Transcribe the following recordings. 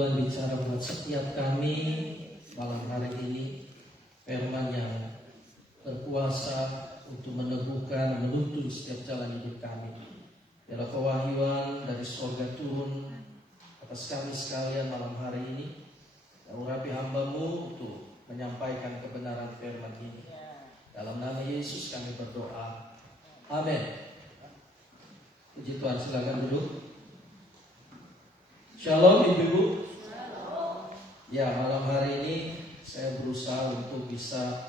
Tuhan bicara buat setiap kami malam hari ini, firman yang berkuasa untuk meneguhkan, menuntun setiap jalan hidup kami. Biarlah kewahyuan dari surga turun atas kami sekalian malam hari ini. Urapi hamba-Mu untuk menyampaikan kebenaran firman ini. Dalam nama Yesus kami berdoa. Amin. Puji Tuhan, silakan duduk. Shalom Ibu-Ibu. Ya, malam hari ini saya berusaha untuk bisa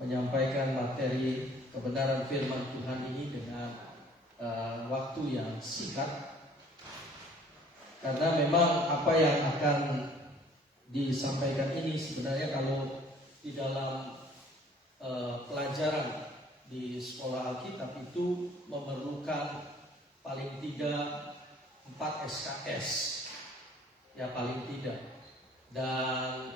menyampaikan materi kebenaran firman Tuhan ini dengan waktu yang singkat. Karena memang apa yang akan disampaikan ini sebenarnya kalau di dalam pelajaran di sekolah Alkitab itu memerlukan paling tidak 4 SKS. Ya, paling tidak. Dan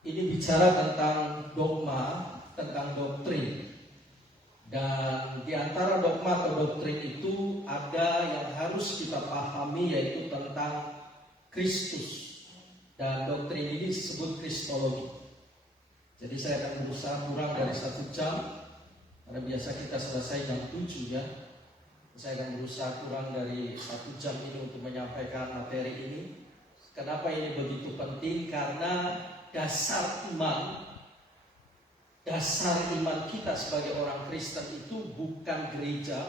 ini bicara tentang dogma, tentang doktrin. Dan di antara dogma atau doktrin itu ada yang harus kita pahami, yaitu tentang Kristus. Dan doktrin ini disebut Kristologi. Jadi saya akan berusaha kurang dari 1 jam, karena biasa kita selesai jam 7 ya. Saya akan berusaha kurang dari 1 jam ini untuk menyampaikan materi ini. Kenapa ini begitu penting? Karena dasar iman kita sebagai orang Kristen itu bukan gereja,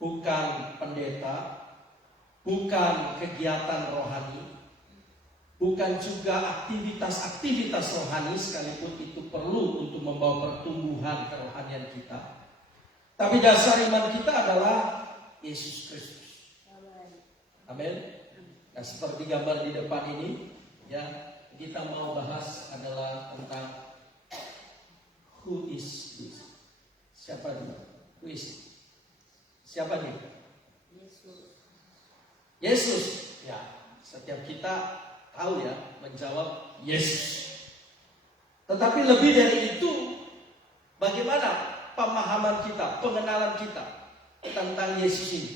bukan pendeta, bukan kegiatan rohani, bukan juga aktivitas-aktivitas rohani, sekalipun itu perlu untuk membawa pertumbuhan kerohanian kita. Tapi dasar iman kita adalah Yesus Kristus. Amin. Nah, seperti gambar di depan ini, ya, kita mau bahas adalah tentang who is this? Siapa dia? Who is it? Siapa dia? Yesus. Ya, setiap kita tahu ya, menjawab Yesus. Tetapi lebih dari itu, bagaimana pemahaman kita, pengenalan kita tentang Yesus ini?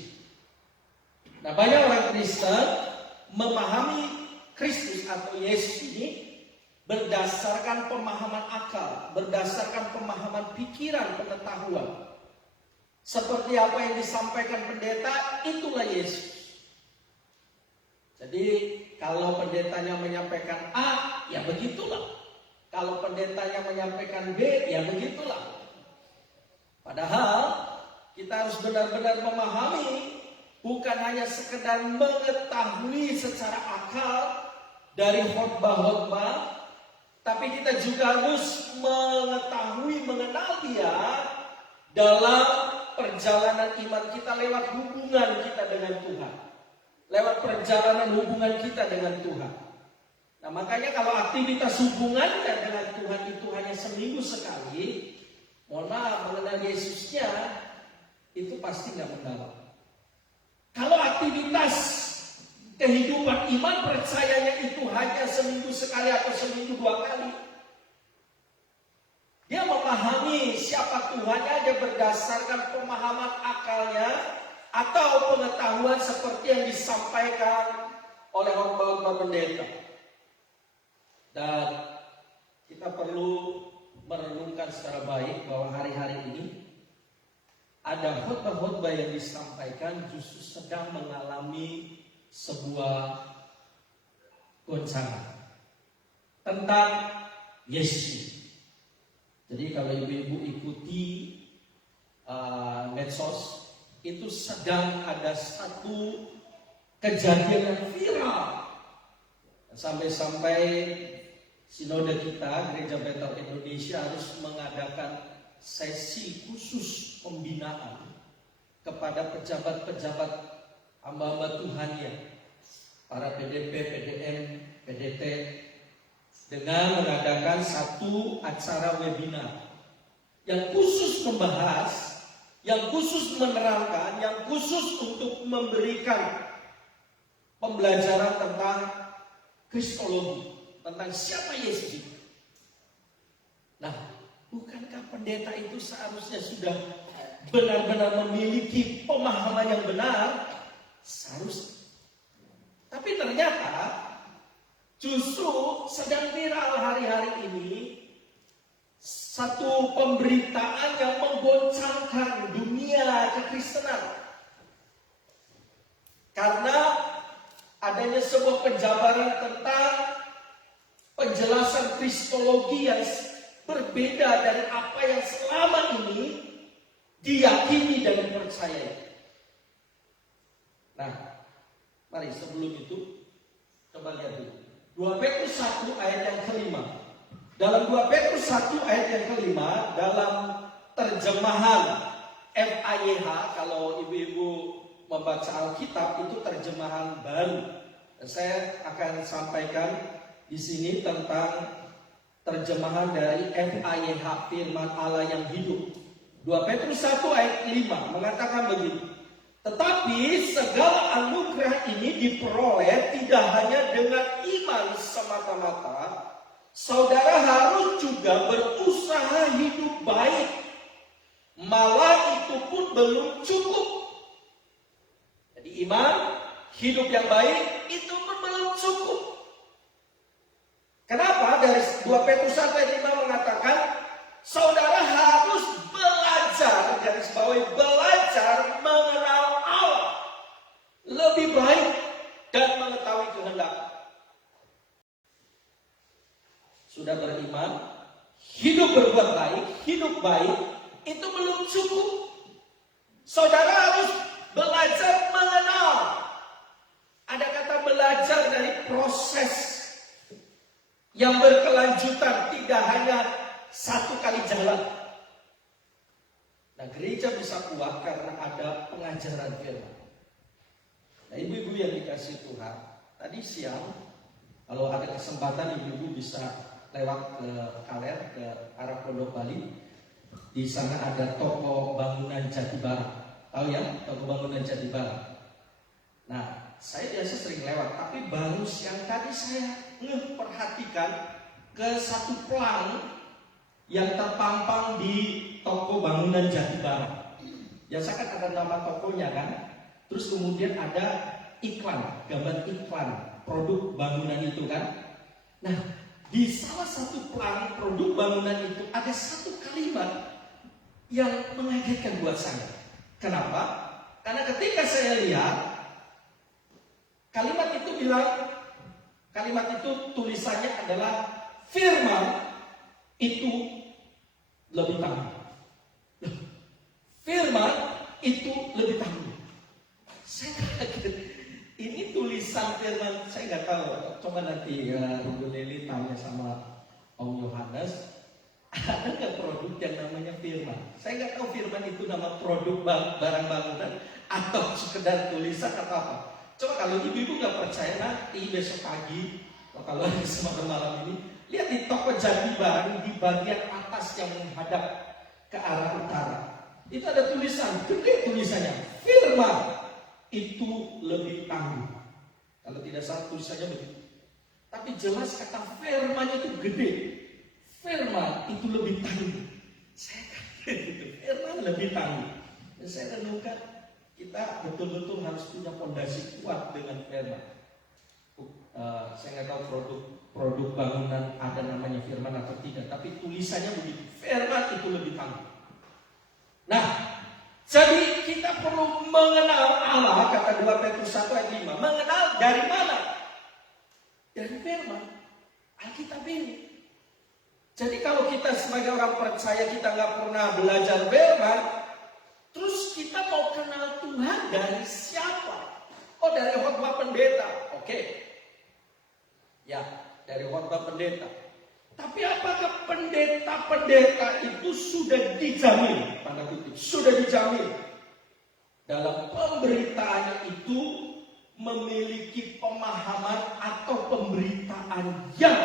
Nah, banyak orang Kristen memahami Kristus atau Yesus ini berdasarkan pemahaman akal, berdasarkan pemahaman pikiran, pengetahuan. Seperti apa yang disampaikan pendeta, itulah Yesus. Jadi kalau pendetanya menyampaikan A, ya begitulah. Kalau pendetanya menyampaikan B, ya begitulah. Padahal kita harus benar-benar memahami, bukan hanya sekedar mengetahui secara akal dari khotbah-khotbah, tapi kita juga harus mengetahui, mengenal Dia dalam perjalanan iman kita lewat hubungan kita dengan Tuhan, lewat perjalanan hubungan kita dengan Tuhan. Nah, makanya kalau aktivitas hubungan dengan Tuhan itu hanya seminggu sekali, mohon maaf, mengenal Yesusnya itu pasti nggak mendalam. Kalau aktivitas kehidupan iman percayanya itu hanya seminggu sekali atau seminggu 2 kali, dia memahami siapa Tuhannya, dia berdasarkan pemahaman akalnya atau pengetahuan seperti yang disampaikan oleh khotbah pendeta. Dan kita perlu merenungkan secara baik bahwa hari-hari ini ada khotbah-khotbah yang disampaikan justru sedang mengalami sebuah goncangan tentang Yesus. Jadi kalau ibu-ibu ikuti medsos, itu sedang ada satu kejadian yang viral. Sampai-sampai sinode kita, Gereja Betel Indonesia, harus mengadakan sesi khusus pembinaan kepada pejabat-pejabat hamba-hamba Tuhan ya, para PDP, PDM, PDT, dengan mengadakan satu acara webinar yang khusus membahas, yang khusus menerangkan, yang khusus untuk memberikan pembelajaran tentang Kristologi, tentang siapa Yesus itu. Nah, bukankah pendeta itu seharusnya sudah benar-benar memiliki pemahaman yang benar? Seharusnya. Tapi ternyata Justru sedang viral hari-hari ini satu pemberitaan yang menggoncangkan dunia kekristenan. Karena adanya sebuah penjabaran tentang penjelasan kristologi yang berbeda dari apa yang selama ini diyakini dan dipercayai. Nah, mari sebelum itu coba lihat dulu 2 Petrus 1 ayat yang kelima. Dalam 2 Petrus 1 ayat yang kelima, dalam terjemahan FAYH, kalau ibu-ibu membaca Alkitab itu terjemahan baru. Saya akan sampaikan di sini tentang terjemahan dari FAYH, firman Allah yang hidup. 2 Petrus 1 ayat 5 mengatakan begini. Tetapi segala anugerah ini diperoleh tidak hanya dengan iman semata-mata, saudara harus juga berusaha hidup baik. Malah itu pun belum cukup. Jadi iman, hidup yang baik itu pun belum cukup. Kenapa? Dari 2 Petrus 1 ayat 5 mengatakan saudara harus belajar, garis bawahi belajar mengenal Allah lebih baik dan mengetahui kehendak. Sudah beriman, hidup berbuat baik, hidup baik itu belum cukup. Saudara harus belajar mengenal. Ada kata belajar dari proses yang berkelanjutan, tidak hanya satu kali jalan. Nah, gereja bisa kuat karena ada pengajaran firman. Nah, ibu-ibu yang dikasih Tuhan, tadi siang kalau ada kesempatan ibu-ibu bisa lewat ke Kaler, ke arah Pondok Bali. Di sana ada toko bangunan Jati Barang. Tahu ya, toko bangunan Jati Barang. Nah, saya biasa sering lewat, tapi baru siang tadi saya memperhatikan ke satu pelang yang terpampang di toko bangunan Jati Barang. Biasa kan ada nama tokonya kan, terus kemudian ada iklan, gambar iklan produk bangunan itu kan. Nah, di salah satu pelang produk bangunan itu ada satu kalimat yang mengagetkan buat saya. Kenapa? Karena ketika saya lihat kalimat itu bilang, kalimat itu tulisannya adalah firman itu lebih tangguh. Firman itu lebih tangguh. Saya kaget. Ini tulisan firman, saya nggak tahu. Coba nanti Ibu Lili tanya sama Om Yohanes, ada nggak produk yang namanya firman? Saya nggak tahu firman itu nama produk barang bangunan atau sekedar tulisan atau apa. Coba kalau ibu-ibu nggak percaya, nanti besok pagi atau kalau semalam malam ini, lihat di toko Jati Barang di bagian atas yang menghadap ke arah utara. Itu ada tulisan, gede tulisannya, firman itu lebih tangguh. Kalau tidak salah tulisannya begitu. Tapi jelas kata firman itu gede. Firman itu lebih tangguh. Saya kaget gitu. Firman lebih tangguh. Dan saya renungkan, kita betul-betul harus punya fondasi kuat dengan firman. Saya nggak tahu produk bangunan ada namanya firman atau tidak, tapi tulisannya begitu. Firman itu lebih tangguh. Nah, jadi kita perlu mengenal Allah, kata 2 Petrus 1 ayat 5. Mengenal dari mana? Dari firman Alkitab ini. Jadi kalau kita sebagai orang percaya kita nggak pernah belajar firman, terus kita mau kenal Tuhan dari siapa? Oh, dari khotbah pendeta. Oke. Ya, dari khotbah pendeta. Tapi apakah pendeta-pendeta itu sudah dijamin, tanda kutip, sudah dijamin dalam pemberitaannya itu memiliki pemahaman atau pemberitaan yang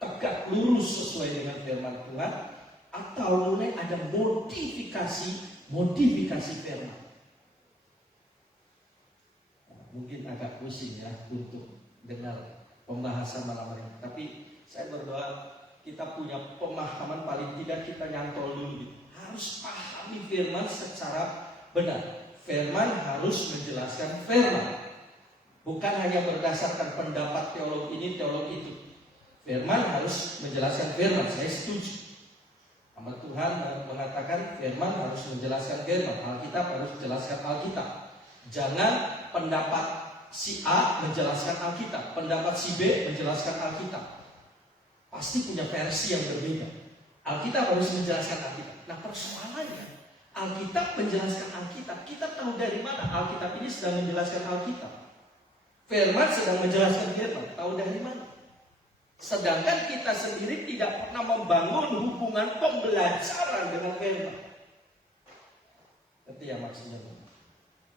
tegak lurus sesuai dengan firman Tuhan, atau mulai ada modifikasi firman? Mungkin agak pusing ya untuk dengar pembahasan malam hari, tapi saya berdoa kita punya pemahaman, paling tidak kita nyantol dulu gitu. Harus pahami firman secara benar. Firman harus menjelaskan firman. Bukan hanya berdasarkan pendapat teolog ini, teolog itu. Firman harus menjelaskan firman, saya setuju. Amat Tuhan mengatakan firman harus menjelaskan firman, Alkitab harus menjelaskan Alkitab. Jangan pendapat si A menjelaskan Alkitab, pendapat si B menjelaskan Alkitab. Pasti punya versi yang berbeda. Alkitab harus menjelaskan Alkitab. Nah, persoalannya Alkitab menjelaskan Alkitab. Kita tahu dari mana Alkitab ini sedang menjelaskan Alkitab. Firman sedang menjelaskan firman. Tahu dari mana? Sedangkan kita sendiri tidak pernah membangun hubungan pembelajaran dengan firman. Ngerti ya maksudnya?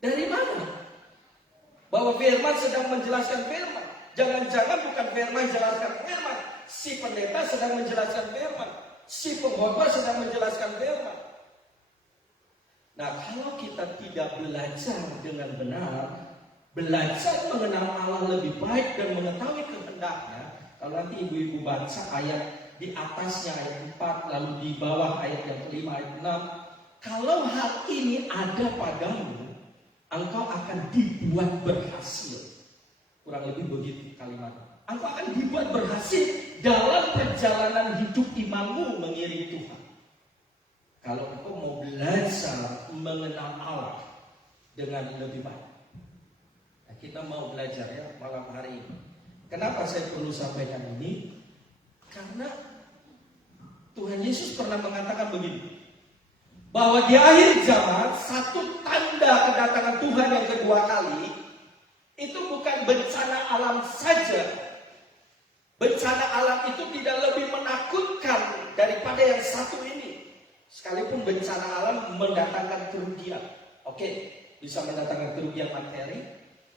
Dari mana? Bahwa firman sedang menjelaskan firman. Jangan-jangan bukan firman menjelaskan firman. Si pendeta sedang menjelaskan firman. Si pengkhotbah sedang menjelaskan firman. Nah, kalau kita tidak belajar dengan benar, belajar mengenal Allah lebih baik dan mengetahui kehendaknya. Kalau nanti ibu-ibu baca ayat di atasnya ayat 4, lalu di bawah ayat yang kelima ayat 6, kalau hal ini ada padamu, engkau akan dibuat berhasil. Kurang lebih begitu kalimatnya. Engkau akan dibuat berhasil dalam perjalanan hidup imanmu mengiring Tuhan. Kalau engkau mau belajar mengenal Allah dengan lebih baik. Nah, kita mau belajar ya malam hari ini. Kenapa saya perlu sampaikan ini? Karena Tuhan Yesus pernah mengatakan begini, bahwa di akhir zaman satu tanda kedatangan Tuhan yang kedua kali itu bukan bencana alam saja. Bencana alam itu tidak lebih menakutkan daripada yang satu ini. Sekalipun bencana alam mendatangkan kerugian, oke, bisa mendatangkan kerugian materi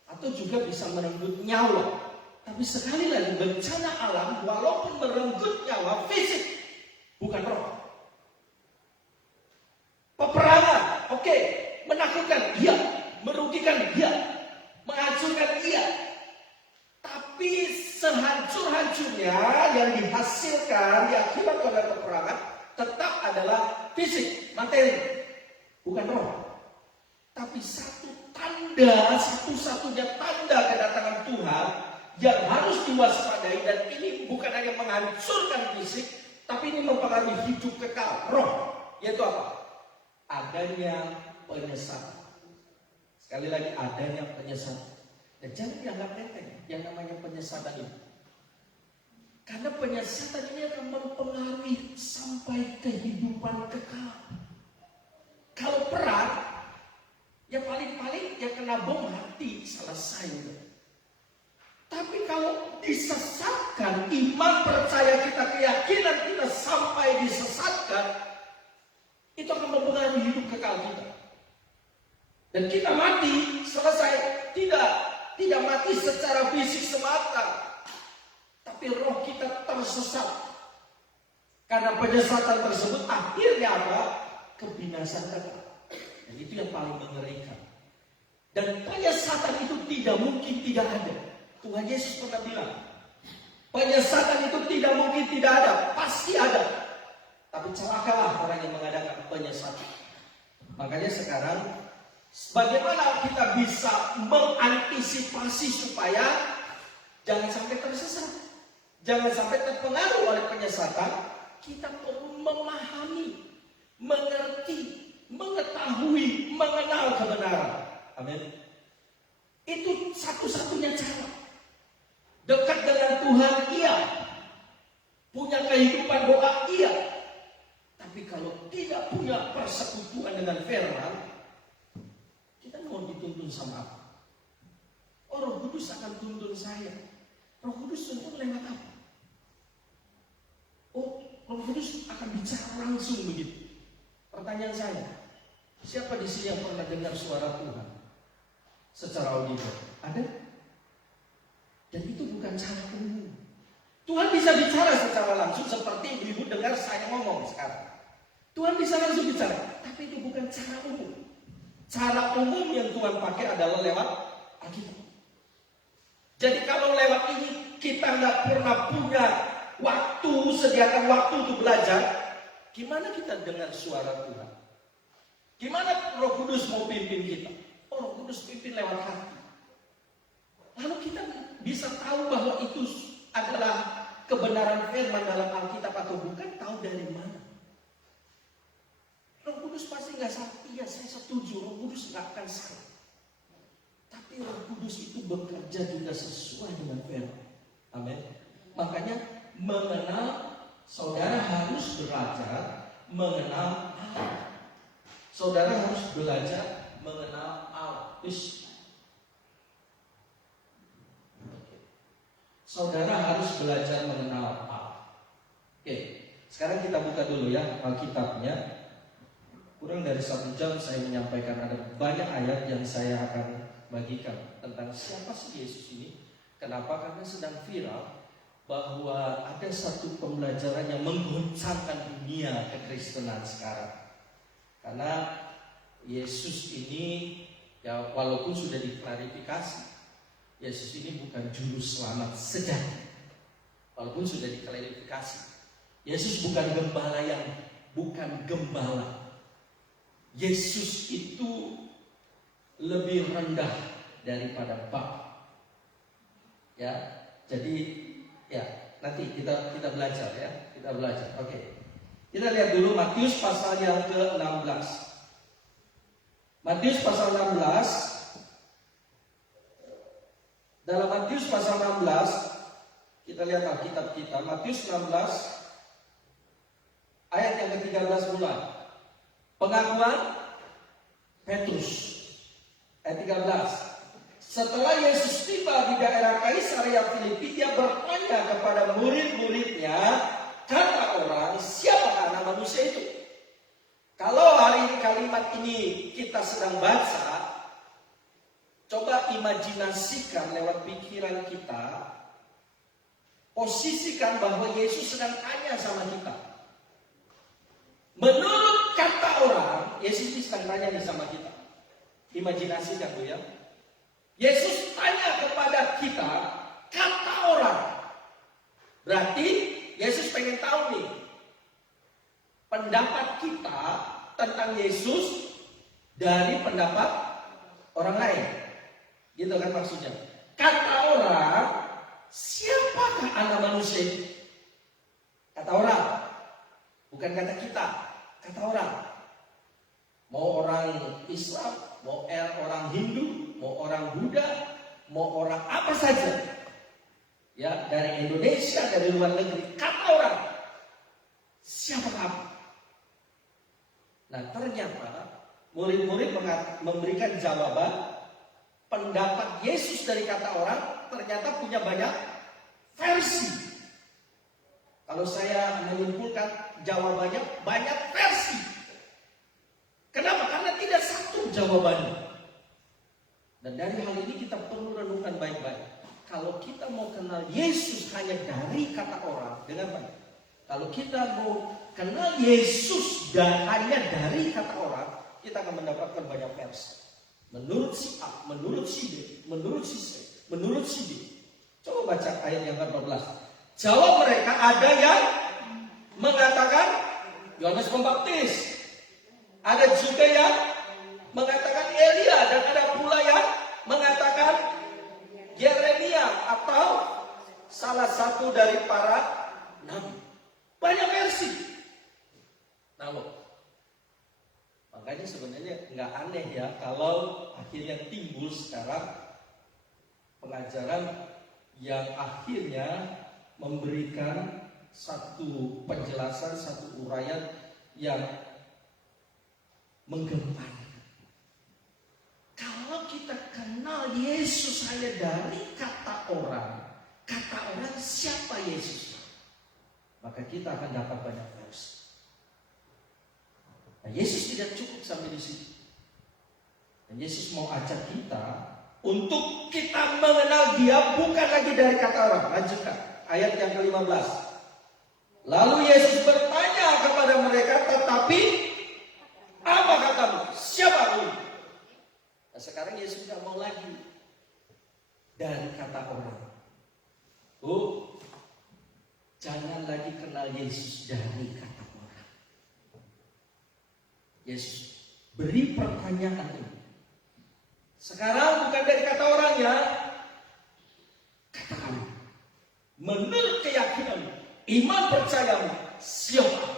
atau juga bisa merenggut nyawa. Tapi sekali lagi bencana alam walaupun merenggut nyawa fisik, bukan roh. Peperangan, oke, menakutkan, iya, merugikan, iya, menghancurkan, iya. Tapi sehancur-hancurnya yang dihasilkan, diakibat oleh peperangan tetap adalah fisik, materi, bukan roh. Tapi satu-satunya tanda kedatangan Tuhan yang harus diwaspadai, dan ini bukan hanya menghancurkan fisik, tapi ini mempengaruhi hidup kekal, roh, yaitu apa? Adanya penyesatan. Sekali lagi, adanya penyesatan. Dan jangan dianggap enteng yang namanya penyesatan ini. Karena penyesatan ini akan mempengaruhi sampai kehidupan kekal. Kalau perang, ya paling-paling ya kena bom mati, selesai. Tapi kalau disesatkan, iman, percaya kita, keyakinan kita sampai disesatkan, itu akan mempengaruhi hidup kekal kita. Dan kita mati, selesai. Tidak mati secara fisik semata, tapi roh kita tersesat. Karena penyesatan tersebut akhirnya apa? Kebinasaan kekal. Dan itu yang paling mengerikan. Dan penyesatan itu tidak mungkin tidak ada. Tuhan Yesus pernah bilang, penyesatan itu tidak mungkin tidak ada, pasti ada. Tapi celakalah orang yang mengadakan penyesatan. Makanya sekarang, bagaimana kita bisa mengantisipasi supaya jangan sampai tersesat, jangan sampai terpengaruh oleh penyesatan? Kita perlu memahami, mengerti, mengetahui, mengenal kebenaran. Amin. Itu satu-satunya cara. Dekat dengan Tuhan, iya. Punya kehidupan doa, iya. Tapi kalau tidak punya persekutuan dengan firman, kita mau dituntun sama apa? Oh, Roh Kudus akan tuntun saya. Roh Kudus tuntun lewat apa? Oh, Roh Kudus akan bicara langsung begitu. Pertanyaan saya, siapa di sini yang pernah dengar suara Tuhan secara audio? Ada? Dan itu bukan cara umum. Tuhan bisa bicara secara langsung seperti ibu-ibu dengar saya ngomong sekarang. Tuhan bisa langsung bicara, tapi itu bukan cara umum. Cara umum yang Tuhan pakai adalah lewat Alkitab. Jadi kalau lewat ini kita nggak pernah punya waktu, sediakan waktu untuk belajar, gimana kita dengar suara Tuhan? Gimana Roh Kudus mau pimpin kita? Oh, Roh Kudus pimpin lewat hati. kebenaran firman dalam Alkitab atau bukan, tahu dari mana? Roh Kudus pasti nggak salah. Iya, saya setuju. Roh Kudus nggak akan salah. Tapi Roh Kudus itu bekerja juga sesuai dengan firman. Amin. Makanya saudara harus belajar mengenal Allah. Saudara harus belajar mengenal Allah. Saudara harus belajar mengenal Allah. Oke, sekarang kita buka dulu ya Alkitabnya. Kurang dari 1 jam saya menyampaikan, ada banyak ayat yang saya akan bagikan tentang siapa sih Yesus ini. Kenapa? Karena sedang viral bahwa ada satu pembelajaran yang mengguncangkan dunia kekristenan sekarang. Karena Yesus ini ya walaupun sudah diklarifikasi, Yesus ini bukan juru selamat sejati. Walaupun sudah diklarifikasi, Yesus bukan gembala. Yesus itu lebih rendah daripada Bapa. Ya, jadi ya nanti kita belajar ya, kita belajar. Oke. Kita lihat dulu Matius pasal yang ke-16. Matius pasal 16. Dalam Matius pasal 16, kita lihat Alkitab kita, Matius 16 ayat yang ke-13 mulai. Pengakuan Petrus ayat 13. Setelah Yesus tiba di daerah Kaisaria Filipi, dia bertanya kepada murid-muridnya, kata orang, siapa anak manusia itu? Kalau hari ini kalimat ini kita sedang baca, coba imajinasikan lewat pikiran kita, posisikan bahwa Yesus sedang tanya sama kita. Menurut kata orang, Yesus sedang tanya nih sama kita. Imajinasikan tuh ya. Yesus tanya kepada kita, kata orang. Berarti Yesus pengen tahu nih pendapat kita tentang Yesus dari pendapat orang lain. Gitu kan maksudnya. Kata orang, siapakah anak manusia itu? Kata orang, bukan kata kita. Kata orang. Mau orang Islam, mau orang Hindu, mau orang Buddha, mau orang apa saja. Ya, dari Indonesia, dari luar negeri. Kata orang, siapa kamu? Nah, ternyata murid-murid memberikan jawaban. Pendapat Yesus dari kata orang ternyata punya banyak versi. Kalau saya menyimpulkan jawabannya banyak versi. Kenapa? Karena tidak satu jawabannya. Dan dari hal ini kita perlu renungkan baik-baik. Kalau kita mau kenal Yesus hanya dari kata orang, dengan baik. Kalau kita mau kenal Yesus hanya dari kata orang, kita akan mendapatkan banyak versi. Menurut si A, menurut si B, menurut si C, menurut si D. Coba baca ayat yang ke-14. Jawab mereka, ada yang mengatakan Yohanes Pembaptis. Ada juga yang mengatakan Elia, dan ada pula yang mengatakan Yeremia atau salah satu dari para nabi. Banyak versi. Nah, makanya sebenarnya nggak aneh ya kalau akhirnya timbul sekarang pengajaran yang akhirnya memberikan satu penjelasan, satu uraian yang menggemparkan. Kalau kita kenal Yesus hanya dari kata orang siapa Yesus, maka kita akan dapat banyak versi. Nah, Yesus tidak cukup sampai di situ. Dan Yesus mau ajak kita untuk kita mengenal Dia bukan lagi dari kata orang. Lanjutkan ayat yang ke-15. Lalu Yesus bertanya kepada mereka, tetapi apa katamu? Siapa aku? Nah, sekarang Yesus tidak mau lagi dari kata orang. Jangan lagi kenal Yesus dari kata orang. Yesus beri pertanyaan ini. Sekarang bukan dari kata orang ya. Kata kamu. Menurut keyakinanmu, Iman percayamu siapa?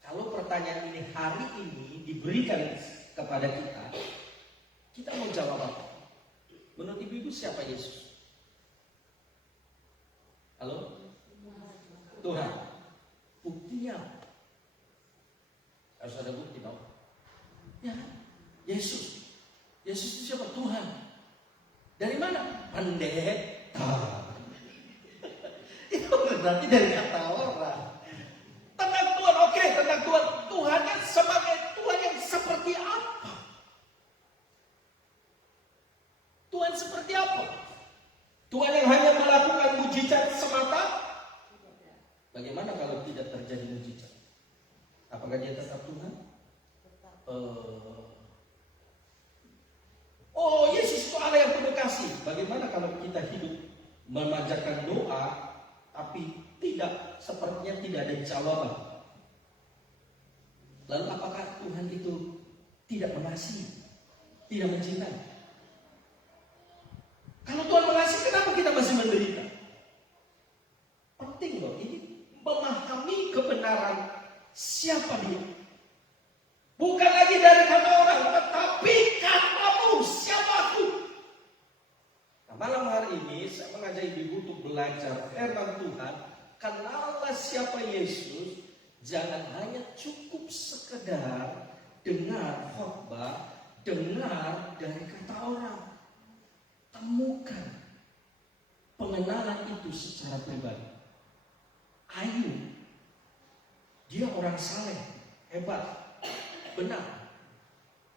Kalau pertanyaan ini hari ini diberikan kepada kita, kita mau jawab apa? Menurut ibu siapa Yesus? Halo? Tuhan. Buktinya harus ada bukti dong. Ya, Yesus. Yesus itu siapa? Tuhan. Dari mana? Pendeta. Itu berarti dari kata orang. Tentang Tuhan, oke, tentang Tuhan. Tuhannya sebagai Tuhan yang seperti apa? Tuhan seperti apa? Tuhan yang hanya melakukan mujizat semata? Bagaimana kalau tidak terjadi mujizat? Apakah dia tetap Tuhan? Oh, Yesus itu Allah yang penuh kasih. Bagaimana kalau kita hidup memanjatkan doa, tapi sepertinya tidak ada jawaban? Lalu apakah Tuhan itu tidak mengasihi, tidak mencintai? Kalau Tuhan mengasihi, kenapa kita masih menderita? Penting loh, ini memahami kebenaran siapa dia. Bukan lagi dari kata orang, tetapi katamu, siapa aku? Nah, malam hari ini saya mengajak ibu untuk belajar firman Tuhan. Kenallah siapa Yesus. Jangan hanya cukup sekedar dengar khotbah, dengar dari kata orang. Temukan pengenalan itu secara pribadi. Ayub, dia orang saleh, hebat, benar.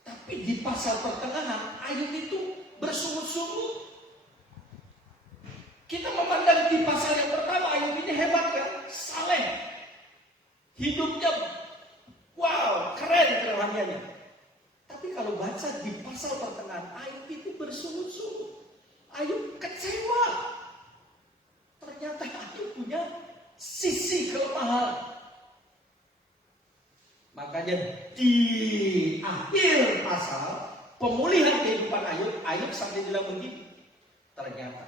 Tapi di pasal pertengahan, Ayub itu bersungut-sungut. Kita memandang di pasal yang pertama, Ayub ini hebat kan, saleh. Hidupnya, wow, keren kerohaniannya. Tapi kalau baca di pasal pertengahan, Ayub itu bersungut-sungut. Ayub kecewa. Ternyata Ayub punya sisi kelemahan. Makanya di akhir pasal pemulihan kehidupan Ayub sampai bilang begini. Ternyata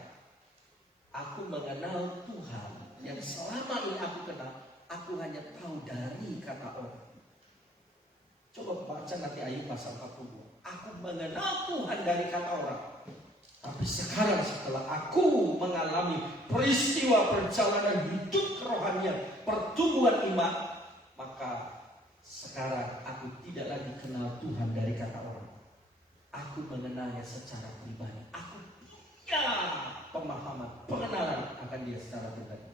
aku mengenal Tuhan yang selama ini aku kenal, aku hanya tahu dari kata orang. Coba baca nanti Ayub pasal 40. Aku mengenal Tuhan dari kata orang. Tapi sekarang setelah aku mengalami peristiwa perjalanan hidup kerohanian, pertumbuhan iman, maka sekarang aku tidak lagi kenal Tuhan dari kata orang. Aku mengenalnya secara pribadi. Aku punya pemahaman, pengenalan akan dia secara pribadi.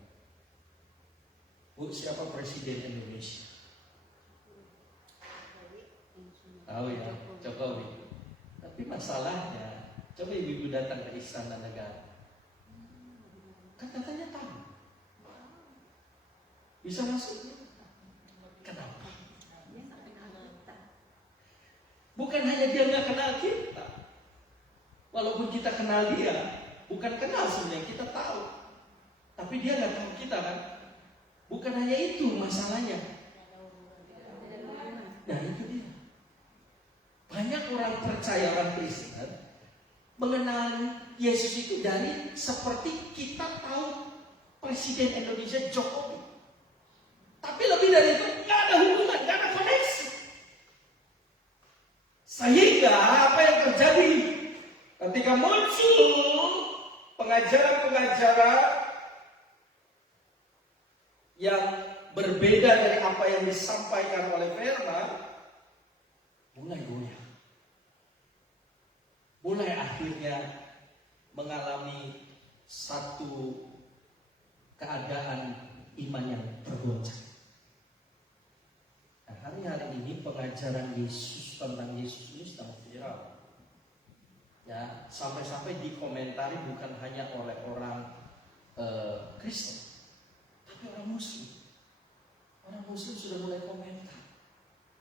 Bu, siapa Presiden Indonesia? Tahu ya, Jokowi. Tapi masalahnya, coba ibu-ibu datang ke Istana Negara. Kan katanya tahu. Bisa masuk? Kenapa? Bukan hanya dia nggak kenal kita. Walaupun kita kenal dia, bukan kenal sebenarnya, kita tahu. Tapi dia nggak tahu kita kan. Bukan hanya itu masalahnya. Nah itu dia. Banyak orang percaya, orang Kristen mengenal Yesus itu dari seperti kita tahu Presiden Indonesia Jokowi. Tapi lebih dari itu nggak ada hubungan, nggak ada koneksi. Sehingga apa yang terjadi ketika muncul pengajaran-pengajaran yang berbeda dari apa yang disampaikan oleh firman, mulai goyah. Mulai akhirnya mengalami satu keadaan iman yang tergoncang. Nah, hari-hari ini pengajaran Yesus tentang Yesus ini sedang viral. Ya, sampai-sampai dikomentari bukan hanya oleh orang Kristen, tapi orang Muslim. Orang Muslim sudah mulai komentar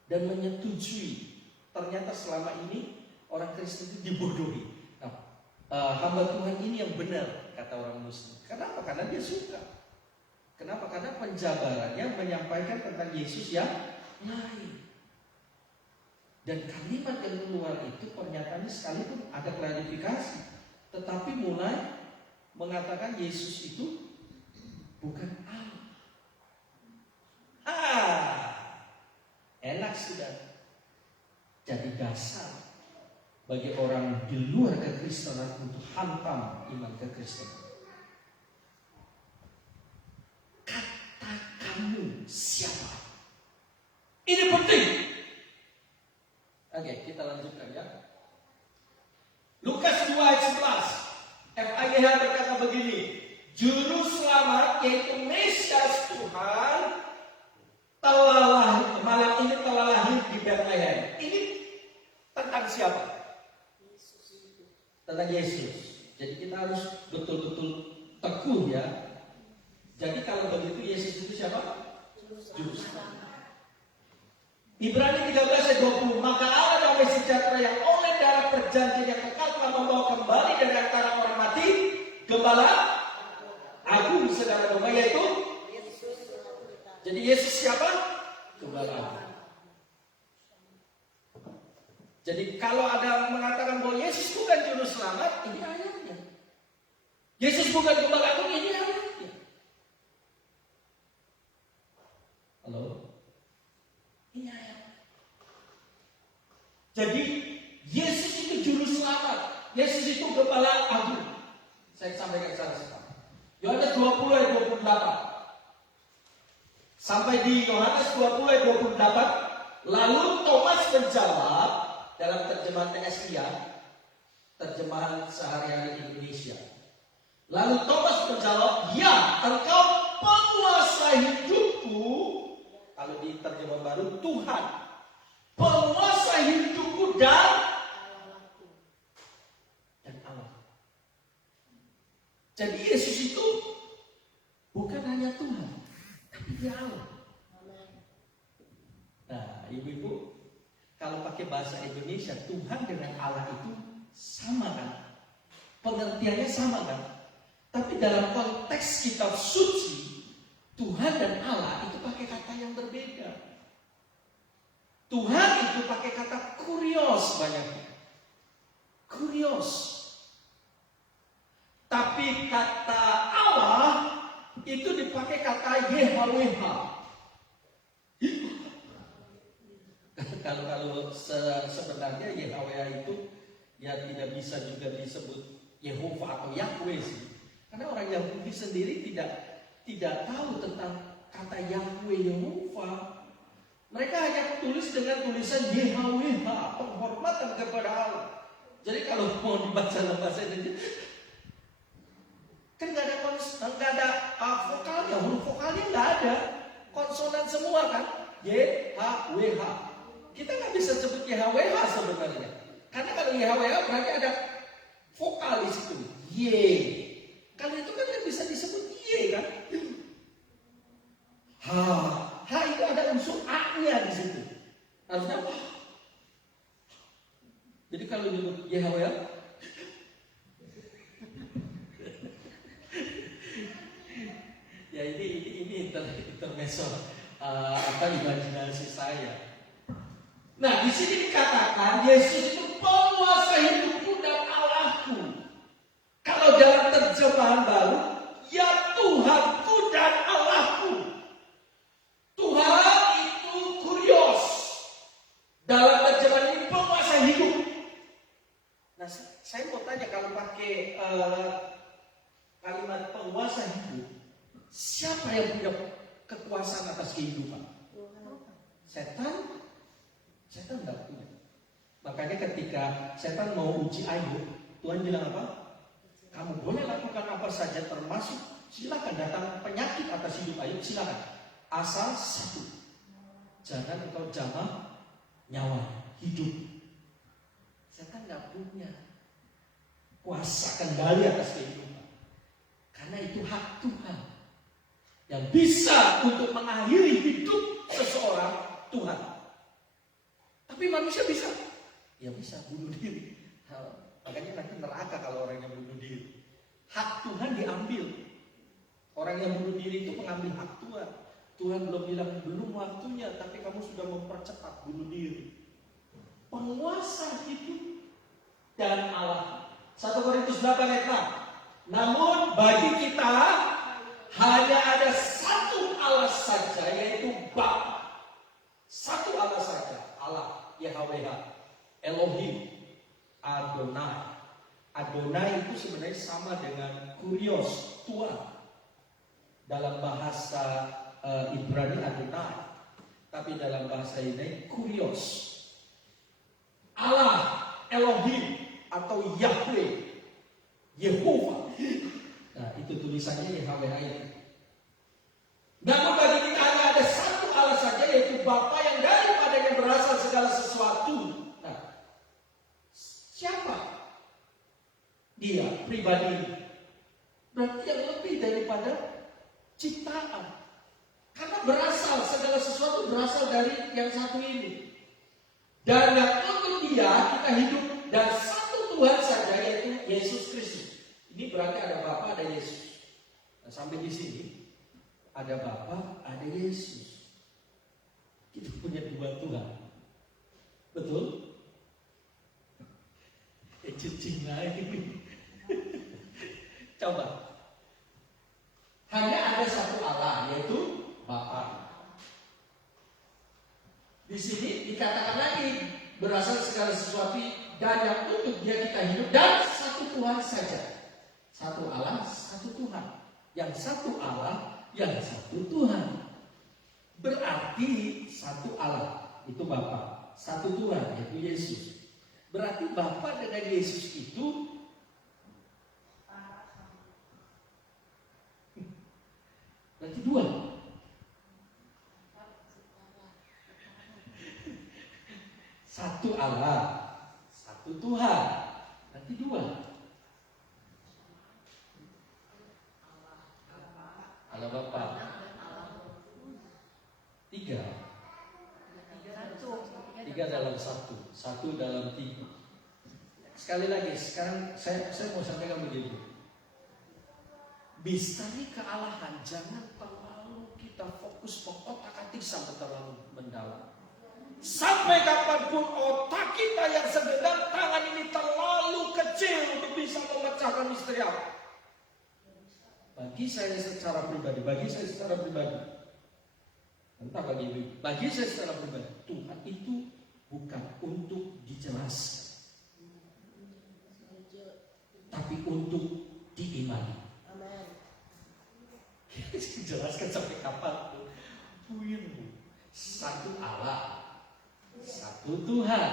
dan menyetujui. Ternyata selama ini orang Kristen itu dibodohi. Nah, hamba Tuhan ini yang benar, kata orang Muslim. Kenapa? Karena dia suka. Kenapa? Karena penjabarannya menyampaikan tentang Yesus yang lain. Dan kalimat yang keluar itu pernyataannya sekalipun ada klarifikasi, tetapi mulai mengatakan Yesus itu bukan Allah. Ah, enak sudah. Jadi dasar bagi orang di luar kekristenan untuk hantam iman kekristenan. Kata kamu siapa? Ini penting. Oke, kita lanjutkan ya. Lukas 2 ayat 11. FIGH berkata begini, Juru Selamat yaitu Mesias Tuhan malam ini telah lahir di Bethlehem. Ini tentang siapa? Tentang Yesus. Jadi kita harus betul-betul teguh ya. Jadi kalau begitu Yesus itu siapa? Juru Selamat. Ibrani 13 ayat 20. Maka Allah damai sejahtera yang oleh darah perjanjian yang kekal telah membawa kembali dari antara orang mati Gembala Agung saudara domba, yaitu jadi Yesus siapa? Gembala Agung. Jadi kalau ada mengatakan bahwa Yesus bukan Juru Selamat, ini ayatnya. Yesus bukan Gembala Agung, ini ayatnya. Halo? Ini ayat. Jadi Yesus itu Juru Selamat. Yesus itu Gembala Agung. Saya sampaikan secara Yohanes 20 ayat 28. Sampai di Yohanes 20 ayat 28. Lalu Thomas menjawab dalam terjemahan TSI, terjemahan sehari-hari Indonesia. Lalu Thomas menjawab, ya, engkau penguasa hidupku. Kalau di terjemahan baru, Tuhan penguasa hidupku dan Allah. Jadi Yesus itu bukan hanya Tuhan, tapi dia Allah. Nah, ibu-ibu, kalau pakai bahasa Indonesia, Tuhan dengan Allah itu sama kan? Pengertiannya sama kan? Tapi dalam konteks kitab suci, Tuhan dan Allah itu pakai kata yang berbeda. Tuhan itu pakai kata kurios banyaknya. Kurios. Tapi kata Allah itu dipakai kata YHWH. Kalau sebenarnya YHWH itu ya tidak bisa juga disebut Yehova atau Yahweh sih. Karena orang Yahudi sendiri tidak tahu tentang kata Yahweh Yehova. Mereka hanya tulis dengan tulisan YHWH, penghormatan kepada Allah. Jadi kalau mau dibaca dalam bahasa Indonesia, kan nggak ada vokalnya, huruf vokalnya nggak ada, konsonan semua kan, YHWH. Kita nggak bisa sebut YHWH sebenarnya, karena kalau YHWH berarti ada vokal di situ, Y. Kalau itu kan nggak bisa disebut Y kan, H itu ada unsur A-nya di situ, harusnya apa? Jadi kalau disebut YHWH, ya ini intermezzo imajinasi saya. Nah, di sini dikatakan Yesus itu penguasa hidupku dan Allahku. Kalau dalam terjemahan baru, ya Tuhanku dan Allahku. Tuhan itu kurios. Dalam terjemahan ini penguasa hidup. Nah, saya mau tanya kalau pakai kalimat penguasa hidup, siapa yang punya kekuasaan atas kehidupan? Setan? Setan tidak punya. Makanya ketika setan mau uji Ayub, Tuhan bilang apa? Kamu boleh lakukan apa saja, termasuk silakan datang penyakit atas hidup Ayub, silakan. Asal satu, jangan engkau jamah nyawa hidup. Setan tidak punya kuasa kendali atas kehidupan, karena itu hak Tuhan. Yang bisa untuk mengakhiri hidup seseorang, Tuhan. Tapi manusia bisa. Ya bisa bunuh diri. Makanya nanti neraka kalau orang yang bunuh diri. Hak Tuhan diambil. Orang yang bunuh diri itu mengambil hak Tuhan. Tuhan belum bilang belum waktunya, tapi kamu sudah mempercepat bunuh diri. Penguasa hidup dan Allah. 1 Korintus 8 ayat 6. Namun bagi kita hanya ada satu Allah saja, yaitu Bapa. Satu Allah saja, Allah YHWH, Elohim, Adonai. Adonai itu sebenarnya sama dengan Kurios, Tuhan. Dalam bahasa Ibrani Adonai, tapi dalam bahasa ini Kurios. Allah, Elohim atau Yahweh, Yehova. Nah, itu tulisannya YHWH itu. Namun bagi kita hanya ada satu Allah saja, yaitu Bapa yang daripadanya berasal segala sesuatu. Nah, siapa Dia pribadi? Berarti yang lebih daripada ciptaan. Karena berasal, segala sesuatu berasal dari yang satu ini. Dan yang untuk Dia kita hidup, dan satu Tuhan saja, yaitu Yesus Kristus. Ini berarti ada Bapa, ada Yesus. Nah, sampai di sini ada Bapa, ada Yesus. Kita punya dua Tuhan. Betul? Cicing lagi. Coba. Hanya ada satu Allah, yaitu Bapa. Di sini dikatakan lagi, berasal segala sesuatu, dan yang untuk Dia kita hidup, dan satu Tuhan saja. Satu Allah, satu Tuhan. Yang satu Allah, yang satu Tuhan. Berarti satu Allah, itu Bapa. Satu Tuhan, yaitu Yesus. Berarti Bapa dengan Yesus itu berarti dua. Satu Allah, satu Tuhan. Berarti dua. Allah Bapa. Tiga. Tiga dalam satu. Satu dalam tiga. Sekali lagi, sekarang saya mau sampaikan begini. Misteri kealahan jangan terlalu kita fokus mengotak-atik sampai terlalu mendalam. Sampai kapanpun otak kita yang segenap tangan ini terlalu kecil untuk bisa memecahkan misteri apa. Bagi saya secara pribadi, entah bagi saya secara pribadi, Tuhan itu bukan untuk dijelaskan, tapi untuk diimani. Jelaskan sampai kapan tuh? Satu Allah, satu Tuhan.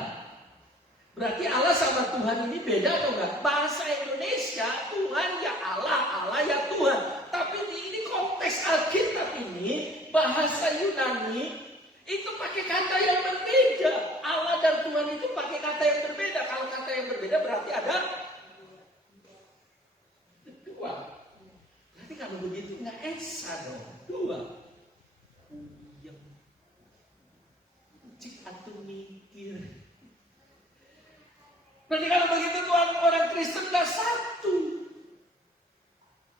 Berarti Allah sama Tuhan ini beda atau enggak? Bahasa Indonesia Tuhan ya Allah, Allah ya Tuhan. Tapi ini konteks Alkitab ini, bahasa Yunani itu pakai kata yang berbeda. Allah dan Tuhan itu pakai kata yang berbeda. Kalau kata yang berbeda berarti ada dua. Berarti kalau begitu nggak esa dong, dua. Cik antum mikir. Berarti kalau begitu Tuhan orang Kristen dah satu.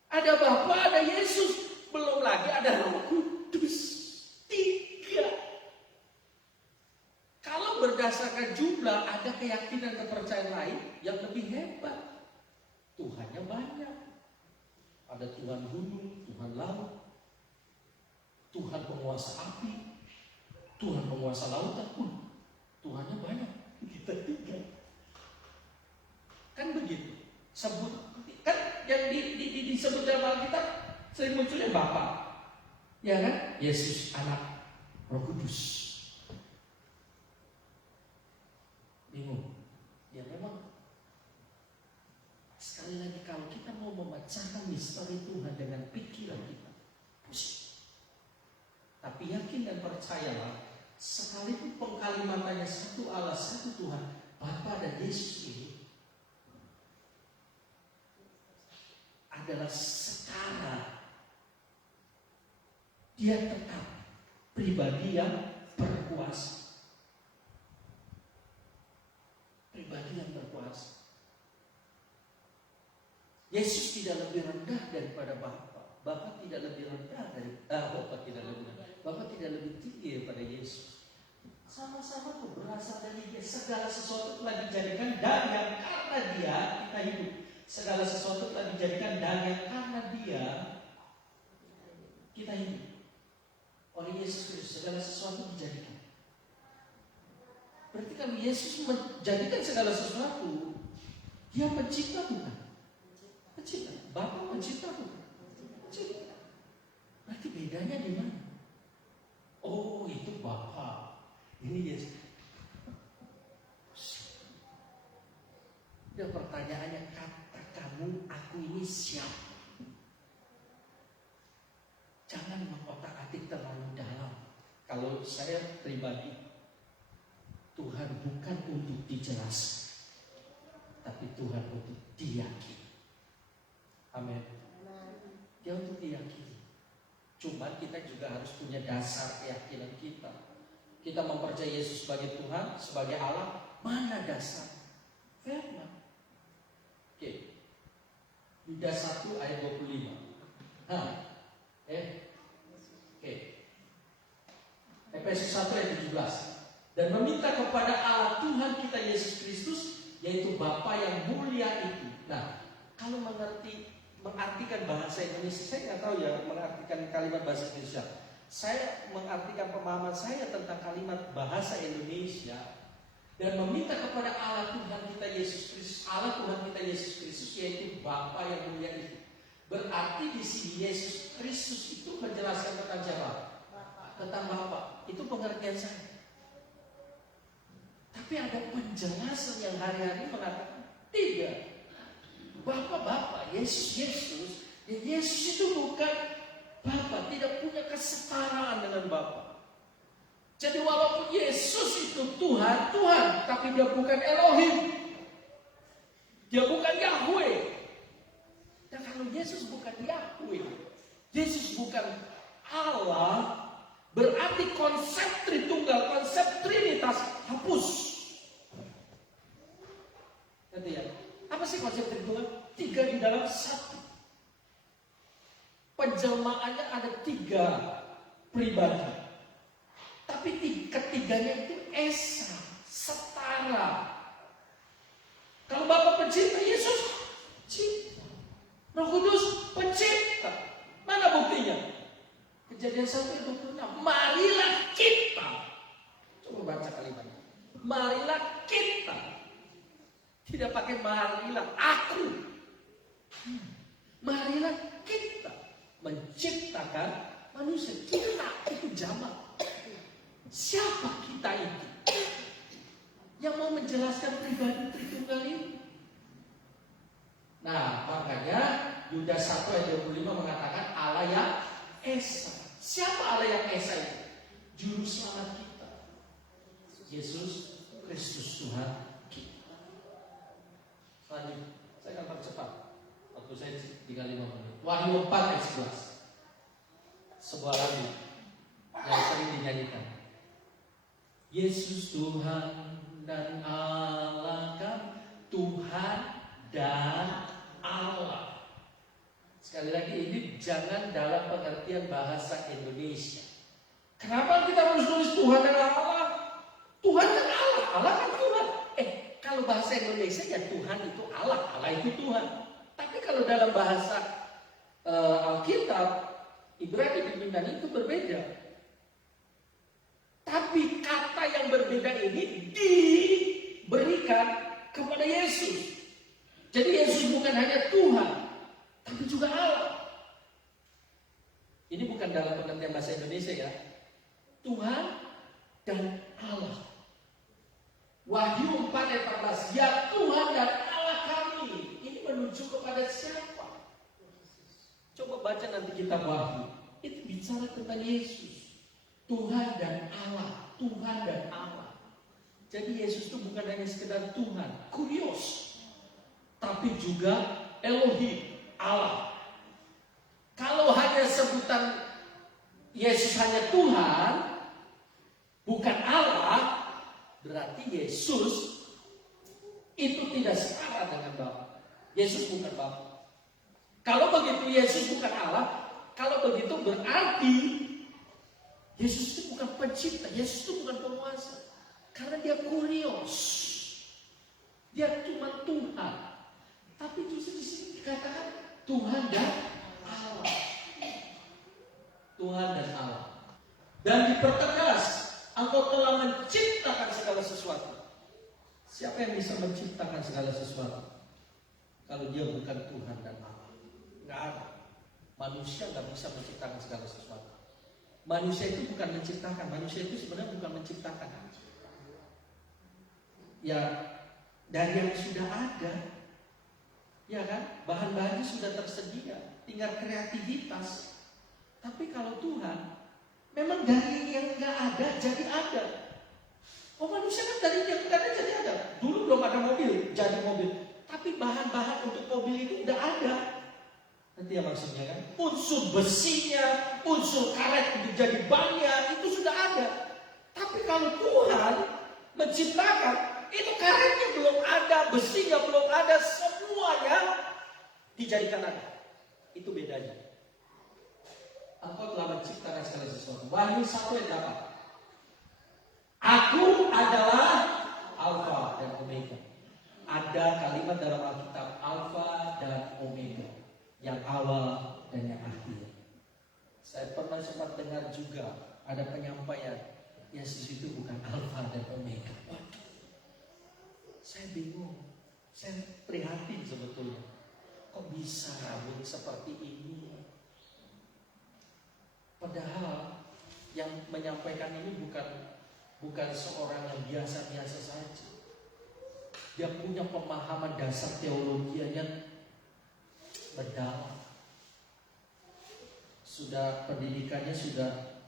Ada Bapa, ada Yesus, belum lagi ada Roh Kudus. Tiga. Kalau berdasarkan jumlah ada keyakinan kepercayaan lain yang lebih hebat. Tuhannya banyak. Ada Tuhan gunung, Tuhan laut, Tuhan penguasa api, Tuhan penguasa lautan pun. Tuhannya banyak. Kita tiga. Kan begitu. Kan yang disebut dalam Alkitab sering munculnya Bapa. Ya kan? Yesus, Anak, Roh Kudus. Bingung. Ya memang. Sekali lagi kalau kita mau memecahkan misteri Tuhan dengan pikiran kita, pusing. Tapi yakin dan percayalah, sekalipun pengkalimatannya satu Allah, satu Tuhan, Bapa dan Yesus ini adalah setara. Dia tetap pribadi yang berkuasa. Pribadi yang berkuasa. Yesus tidak lebih rendah daripada Bapa. Bapa tidak lebih rendah dari Bapa tidak lebih tinggi daripada Yesus. Sama-sama tuh berasal dari Dia. Segala sesuatu telah dijadikan dan yang karena Dia kita hidup. Segala sesuatu telah dijadikan dan yang karena Dia kita hidup oleh Yesus Kristus, segala sesuatu dijadikan. Berarti kalau Yesus menjadikan segala sesuatu, Dia pencipta bukan? Pencipta. Bapa pencipta bukan? Pencipta. Berarti bedanya di mana? Oh, itu Bapa. Ini Yesus. Dan pertanyaannya, kata kamu, aku ini siapa? Jangan mengotak-atik terlalu dalam. Kalau saya pribadi, Tuhan bukan untuk dijelaskan, tapi Tuhan untuk diyakini. Amin. Dia untuk diyakini. Cuma kita juga harus punya dasar keyakinan kita. Kita mempercayai Yesus sebagai Tuhan, sebagai Allah. Mana dasar? Firman. Oke. Yudas 1 ayat 25. Oke. Efesus 1 ayat 17. Dan meminta kepada Allah Tuhan kita Yesus Kristus, yaitu Bapa yang mulia itu. Nah, kalau mengartikan bahasa Indonesia, saya nggak tahu ya mengartikan kalimat bahasa Indonesia. Saya mengartikan pemahaman saya tentang kalimat bahasa Indonesia dan meminta kepada Allah Tuhan kita Yesus Kristus, Allah Tuhan kita Yesus Kristus, yaitu Bapa yang mulia itu. Berarti di sini Yesus Kristus itu menjelaskan tentang siapa? Tentang Bapa. Itu pengertian saya. Tapi ada penjelasan yang hari-hari mengatakan tidak. Bapa, Yesus. Dan Yesus itu bukan Bapa, tidak punya kesetaraan dengan Bapa. Jadi walaupun Yesus itu Tuhan, tapi Dia bukan Elohim. Dia bukan Yahweh. Dan kalau Yesus bukan Yahweh, Yesus bukan Allah, berarti konsep Tritunggal, konsep Trinitas hapus. Nanti ya, apa sih konsep Tritunggal? 3 di dalam 1. Penjelmaannya ada 3 pribadi, tapi ketiganya itu esa, setara. Kalau Bapa pencipta, Yesus pencipta, Roh Kudus pencipta. Mana buktinya? Kejadian 1:26. Marilah kita. Coba baca kalimatnya. Marilah kita. Tidak pakai marilah aku. Marilah kita menciptakan manusia. Kita itu jamak. Siapa kita itu? Yang mau menjelaskan pribadi Tritunggal ini. Nah, makanya Yudas 1 ayat 25 mengatakan Allah yang Esa. Siapa Allah yang Esa itu? Juru selamat kita, Yesus Kristus Tuhan kita. Selanjutnya, saya akan percepat. Waktu saya tinggal 5 menit. Wahyu 4 ayat 11. Sebuah lagu yang sering dinyanyikan. Yesus Tuhan dan Allah kan, Tuhan dan Allah. Sekali lagi, ini jangan dalam pengertian bahasa Indonesia. Kenapa kita harus tulis Tuhan dan Allah? Tuhan dan Allah, Allah kan Tuhan. Kalau bahasa Indonesia ya Tuhan itu Allah, Allah itu Tuhan. Tapi kalau dalam bahasa Alkitab, Ibrani dan Yunani itu berbeda. Tapi kata yang berbeda ini diberikan kepada Yesus. Jadi Yesus bukan hanya Tuhan, tapi juga Allah. Ini bukan dalam pengertian bahasa Indonesia ya. Tuhan dan Allah. Wahyu 4 ayat 14. Ya Tuhan dan Allah kami. Ini menuju kepada siapa? Coba baca nanti kitab Wahyu. Itu bicara tentang Yesus. Tuhan dan Allah. Tuhan dan Allah. Jadi Yesus itu bukan hanya sekedar Tuhan, kurios, tapi juga Elohim, Allah. Kalau hanya sebutan Yesus hanya Tuhan, bukan Allah, berarti Yesus itu tidak setara dengan Bapa. Yesus bukan Bapa. Kalau begitu Yesus bukan Allah, kalau begitu berarti Yesus itu bukan pencipta, Yesus itu bukan penguasa. Karena dia kurios. Dia cuma Tuhan. Tapi justru di sini dikatakan Tuhan dan Allah. dan dipertegas, engkau telah menciptakan segala sesuatu. Siapa yang bisa menciptakan segala sesuatu kalau dia bukan Tuhan dan Allah? Nggak ada. Manusia nggak bisa menciptakan segala sesuatu. Manusia itu bukan menciptakan. Manusia itu sebenarnya bukan menciptakan. Ya, dari yang sudah ada, ya kan? Bahan-bahannya sudah tersedia, tinggal kreativitas. Tapi kalau Tuhan, memang dari yang nggak ada jadi ada. Oh, manusia kan dari yang nggak ada jadi ada. Dulu belum ada mobil, jadi mobil. Tapi bahan-bahan untuk mobil itu udah ada. Nanti ya maksudnya kan? Unsur besinya, unsur karet untuk jadi bannya itu sudah ada. Tapi kalau Tuhan menciptakan, itu karetnya belum ada, besinya belum ada, semuanya dijadikan ada. Itu bedanya. Engkau telah menciptakan segala sesuatu. Wahyu 1 ayat 8. Aku adalah Alfa dan Omega. Ada kalimat dalam Alkitab Alfa dan Omega, yang awal dan yang akhir. Saya pernah sempat dengar juga ada penyampaian Yesus itu bukan Alfa dan Omega. Waduh, saya bingung, saya prihatin sebetulnya. Kok bisa rambut seperti ini? Padahal yang menyampaikan ini bukan seorang yang biasa-biasa saja. Dia punya pemahaman dasar teologi yang mendalam. Sudah pendidikannya sudah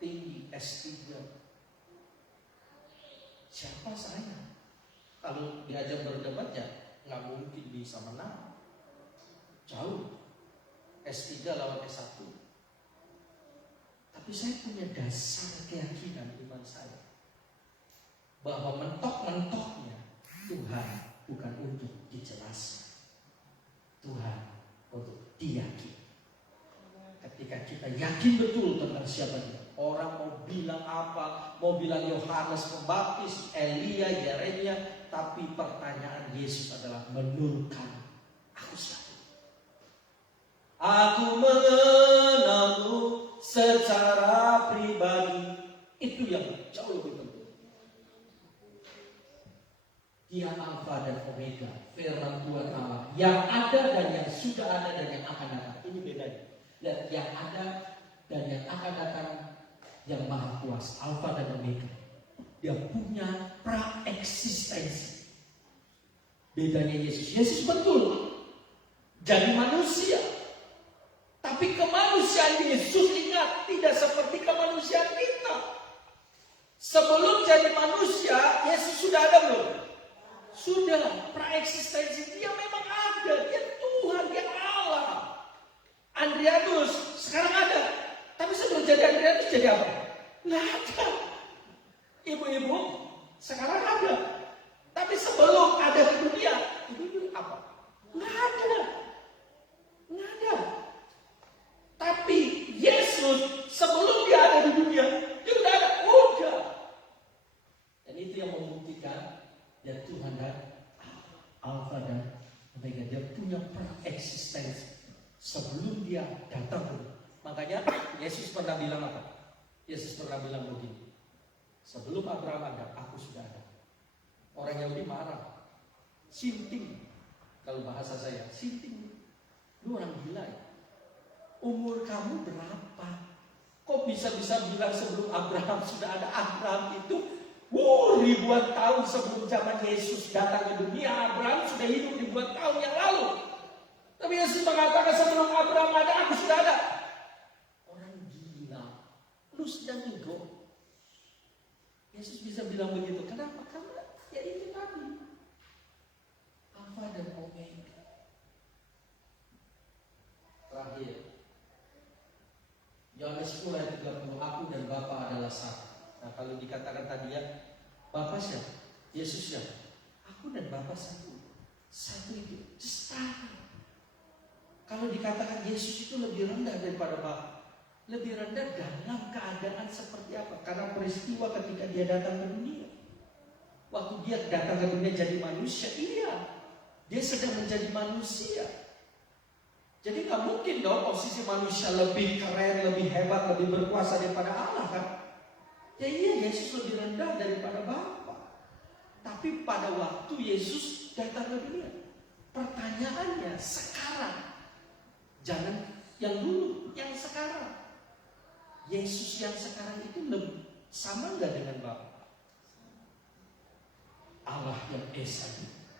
tinggi, S3. Siapa saya? Kalau diajak berdebat ya nggak mungkin bisa menang. Jauh. S3 lawan S1. Tapi saya punya dasar keyakinan iman saya bahwa mentok-mentoknya Tuhan bukan untuk dijelaskan, Tuhan untuk diyakini. Ketika kita yakin betul tentang siapa dia, orang mau bilang apa, mau bilang Yohanes Pembaptis, Elia, Yeremia, tapi pertanyaan Yesus adalah menurut kamu, aku siapa? Aku mengenalmu secara pribadi. Itu yang jauh lebih penting. Dia Alfa dan Omega, firman Tuhan Allah, yang ada dan yang sudah ada dan yang akan datang. Ini bedanya. Dan yang ada dan yang akan datang, yang maha kuasa, Alfa dan Omega. Dia punya praeksistensi. Bedanya Yesus. Yesus betul jadi manusia, tapi kemanusiaan Yesus, ingat, tidak seperti kemanusiaan kita. Sebelum jadi manusia, Yesus sudah ada belum? Sudah. Praeksistensi dia memang ada. Dia Tuhan, dia Allah. Andrianus sekarang ada, tapi sebelum jadi Andrianus jadi apa? Nggak ada. Ibu-ibu sekarang ada, tapi sebelum ada di dunia, ibu apa? Nggak ada. Nggak ada. Tapi Yesus sebelum dia ada di dunia, dia udah ada. Udah. Dan itu yang membuktikan dia Tuhan dan Alfa dan Omega. Dia punya praeksistensi sebelum dia datang. Makanya Yesus pernah bilang apa? Yesus pernah bilang begini, sebelum Abraham ada, aku sudah ada. Orang Yahudi marah, sinting. Kalau bahasa saya, sinting. Lu orang gila ya? Umur kamu berapa? Kok bisa-bisa bilang sebelum Abraham sudah ada? Abraham itu ribuan tahun sebelum zaman Yesus datang ke dunia. Abraham sudah hidup ribuan tahun yang lalu. Tapi Yesus mengatakan sebelum Abraham ada, aku sudah ada. Orang gila. Lu sedang nego. Yesus bisa bilang begitu. Kenapa? Karena ya itu tadi, Alfa dan Omega. Terakhir, Yohanes 10 ayat 30, aku dan Bapa adalah satu. Nah, kalau dikatakan tadi ya, Bapa siapa? Yesus siapa? Aku dan Bapa satu. Satu itu setara. Kalau dikatakan Yesus itu lebih rendah daripada Bapa, lebih rendah dalam keadaan seperti apa? Karena peristiwa ketika dia datang ke dunia. Waktu dia datang ke dunia jadi manusia, iya, dia sedang menjadi manusia. Jadi nggak mungkin dong posisi manusia lebih keren, lebih hebat, lebih berkuasa daripada Allah kan? Ya iya, Yesus lebih rendah daripada Bapa. Tapi pada waktu Yesus datang ke dunia, pertanyaannya sekarang, jangan yang dulu, yang sekarang. Yesus yang sekarang itu sama nggak dengan Bapa? Allah yang Esa